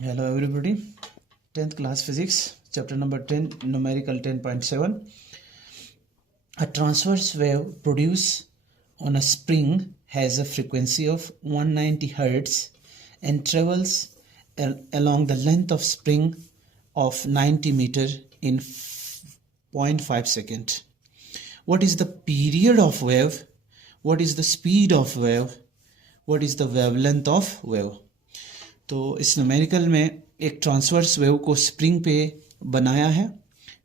Hello everybody, 10th class physics, chapter number 10, numerical 10.7. A transverse wave produced on a spring has a frequency of 190 Hz and travels along the length of spring of 90 meter in 0.5 second. What is the period of wave? What is the speed of wave? What is the wavelength of wave? तो इस numerical में एक transverse wave को spring पे बनाया है,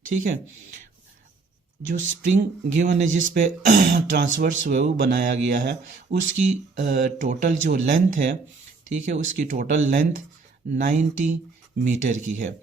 ठीक है। जो स्प्रिंग गिवन है जिस पे ट्रांसवर्स वेव बनाया गया है उसकी टोटल जो लेंथ है, ठीक है, उसकी टोटल लेंथ 90 मीटर की है।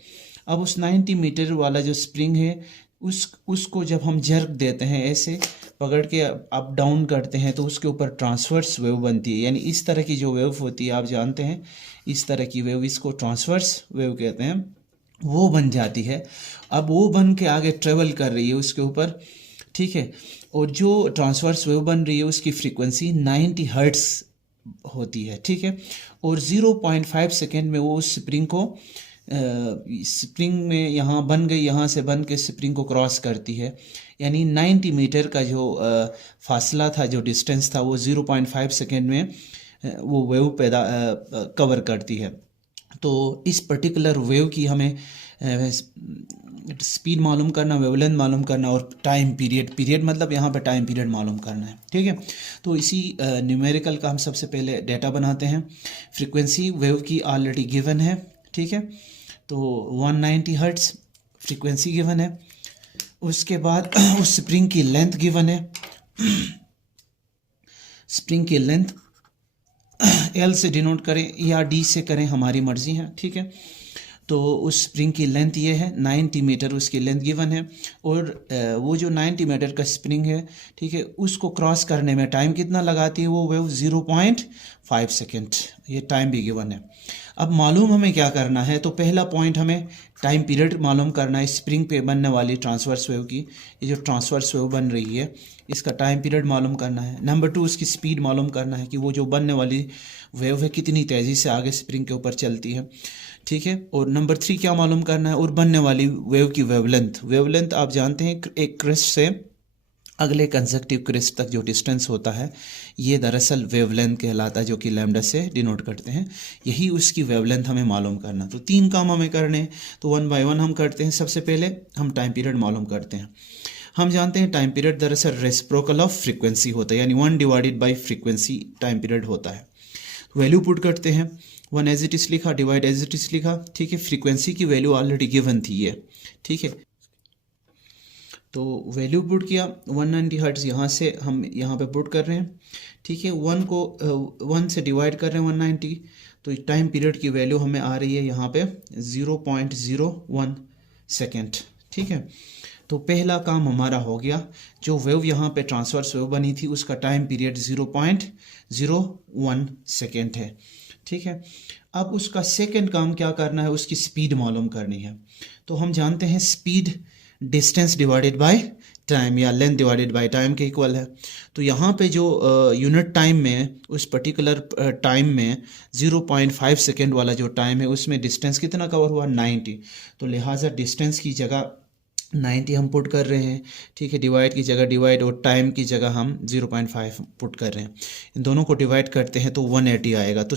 अब उस 90 मीटर वाला जो स्प्रिंग है उसको जब हम जर्क देते हैं, ऐसे पकड़ के अप डाउन करते हैं, तो उसके ऊपर ट्रांसवर्स वेव बनती है। यानी इस तरह की जो वेव होती है, आप जानते हैं इस तरह की वेव, इसको ट्रांसवर्स वेव कहते हैं, वो बन जाती है। अब वो बन के आगे ट्रेवल कर रही है उसके ऊपर, ठीक है। और जो ट्रांसवर्स वेव बन रही है उसकी फ्रीक्वेंसी 90 हर्ट्ज होती है, ठीक है। और 0.5 सेकेंड में वो उस स्प्रिंग को स्प्रिंग में यहाँ बन गई, यहाँ से बन के स्प्रिंग को क्रॉस करती है। यानी 90 मीटर का जो फासला था, जो डिस्टेंस था, वो 0.5 सेकेंड में वो वेव पैदा कवर करती है। तो इस पर्टिकुलर वेव की हमें स्पीड मालूम करना, वेवलेंथ मालूम करना और टाइम पीरियड मतलब यहाँ पे टाइम पीरियड मालूम करना है, ठीक है। तो इसी न्यूमेरिकल का हम सबसे पहले डेटा बनाते हैं। फ्रीक्वेंसी वेव की ऑलरेडी गिवन है, ठीक है। तो 190 हर्ट्ज फ्रीक्वेंसी गिवन है। उसके बाद उस स्प्रिंग की लेंथ गिवन है। स्प्रिंग की लेंथ एल से डिनोट करें या डी से करें, हमारी मर्जी है, ठीक है। तो उस स्प्रिंग की लेंथ ये है 90 मीटर, उसकी लेंथ गिवन है। और वो जो 90 मीटर का स्प्रिंग है, ठीक है, उसको क्रॉस करने में टाइम कितना लगाती है वो वेव? 0.5 सेकेंड, ये टाइम भी गिवन है। अब मालूम हमें क्या करना है, तो पहला पॉइंट हमें टाइम पीरियड मालूम करना है स्प्रिंग पे बनने वाली ट्रांसवर्स वेव की। ये जो ट्रांसवर्स वेव बन रही है इसका टाइम पीरियड मालूम करना है। नंबर 2, उसकी स्पीड मालूम करना है कि वो जो बनने वाली वेव है कितनी तेज़ी से आगे स्प्रिंग के ऊपर चलती है, ठीक है। और नंबर 3 क्या मालूम करना है, और बनने वाली वेव की वेवलेंथ आप जानते हैं एक क्रेस्ट से अगले कंसेक्टिव क्रेस्ट तक जो डिस्टेंस होता है ये दरअसल वेवलेंथ कहलाता है, जो कि लैम्डा से डिनोट करते हैं। यही उसकी वेवलेंथ हमें मालूम करना। तो 3 काम हमें करने हैं, तो 1 बाय 1 हम करते हैं। सबसे पहले हम टाइम पीरियड मालूम करते हैं। हम जानते हैं टाइम पीरियड दरअसल रेसिप्रोकल ऑफ फ्रीक्वेंसी होता है, यानी 1 divided by frequency time period होता है। वैल्यू पुट करते हैं, 1 एज इट इज लिखा, डिवाइड एज इट इज लिखा, ठीक है। फ्रीक्वेंसी की वैल्यू ऑलरेडी गिवन थी ये, ठीक है। तो वैल्यू पुट किया 190 हर्ट्ज, यहाँ से हम यहाँ पे पुट कर रहे हैं, ठीक है। 1 को 1 से डिवाइड कर रहे हैं 190, तो टाइम पीरियड की वैल्यू हमें आ रही है यहाँ पे 0.01 सेकेंड, ठीक है। तो पहला काम हमारा हो गया। जो वेव यहाँ पे ट्रांसवर्स वेव बनी थी उसका टाइम पीरियड 0.01 सेकेंड है, ठीक है। अब उसका सेकंड काम क्या करना है, उसकी स्पीड मालूम करनी है। तो हम जानते हैं speed distance divided by time या लेंथ डिवाइडेड बाय टाइम के इक्वल है। तो यहाँ पे जो यूनिट टाइम में, उस पर्टिकुलर टाइम में 0.5 सेकेंड वाला जो टाइम है उसमें डिस्टेंस कितना कवर हुआ? 90। तो लिहाजा डिस्टेंस की जगह 90 हम पुट कर रहे हैं, ठीक है। डिवाइड की जगह डिवाइड और टाइम की जगह हम 0.5 पुट कर रहे हैं। इन दोनों को डिवाइड करते हैं तो 180 आएगा। तो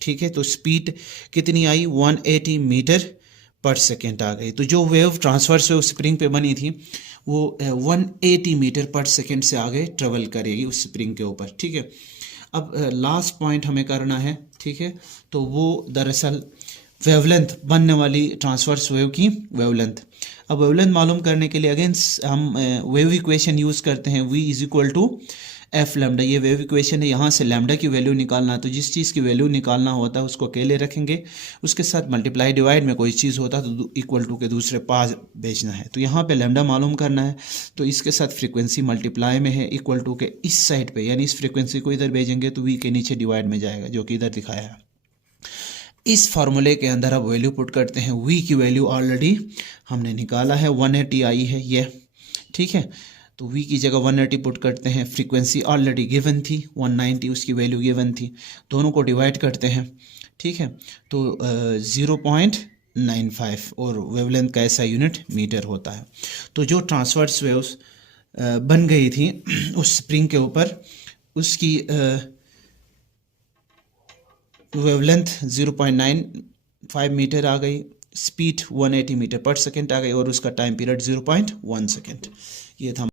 ठीक है, तो स्पीड कितनी आई? 180 मीटर पर सेकेंड आ गई। तो जो वेव ट्रांसवर्स वेव स्प्रिंग पे बनी थी वो 180 मीटर पर सेकेंड से आगे ट्रेवल करेगी उस स्प्रिंग के ऊपर, ठीक है। अब लास्ट पॉइंट हमें करना है, ठीक है। तो वो दरअसल वेवलेंथ, बनने वाली ट्रांसवर्स वेव की वेवलेंथ। अब वेवलेंथ मालूम करने के लिए अगेन हम वेव इक्वेशन यूज़ करते हैं, v is equal to F lambda. ये वेव इक्वेशन है, यहाँ से लैम्डा की वैल्यू निकालना है। तो जिस चीज़ की वैल्यू निकालना होता है उसको अकेले रखेंगे, उसके साथ मल्टीप्लाई डिवाइड में कोई चीज़ होता है तो इक्वल टू के दूसरे पास भेजना है। तो यहाँ पे लैम्डा मालूम करना है, तो इसके साथ फ्रीक्वेंसी मल्टीप्लाई में है, इक्वल टू के इस साइड पे, यानी इस फ्रीक्वेंसी को इधर भेजेंगे तो वी के नीचे डिवाइड में जाएगा, जो कि इधर दिखाया है। इस फार्मूले के अंदर अब वैल्यू पुट करते हैं। वी की वैल्यू ऑलरेडी हमने निकाला है, 180 आई है ये, ठीक है। तो v की जगह 180 पुट करते हैं, फ्रीक्वेंसी ऑलरेडी गिवन थी 190, उसकी वैल्यू गिवन थी, दोनों को डिवाइड करते हैं, ठीक है, तो 0.95 और वेवलेंथ का ऐसा यूनिट मीटर होता है। तो जो ट्रांसवर्स वेव्स बन गई थी उस स्प्रिंग के ऊपर, उसकी वेवलेंथ 0.95 मीटर आ गई, स्पीड 180 मीटर पर सेकेंड आ गई और उसका टाइम पीरियड 0.1 सेकेंड। ये था।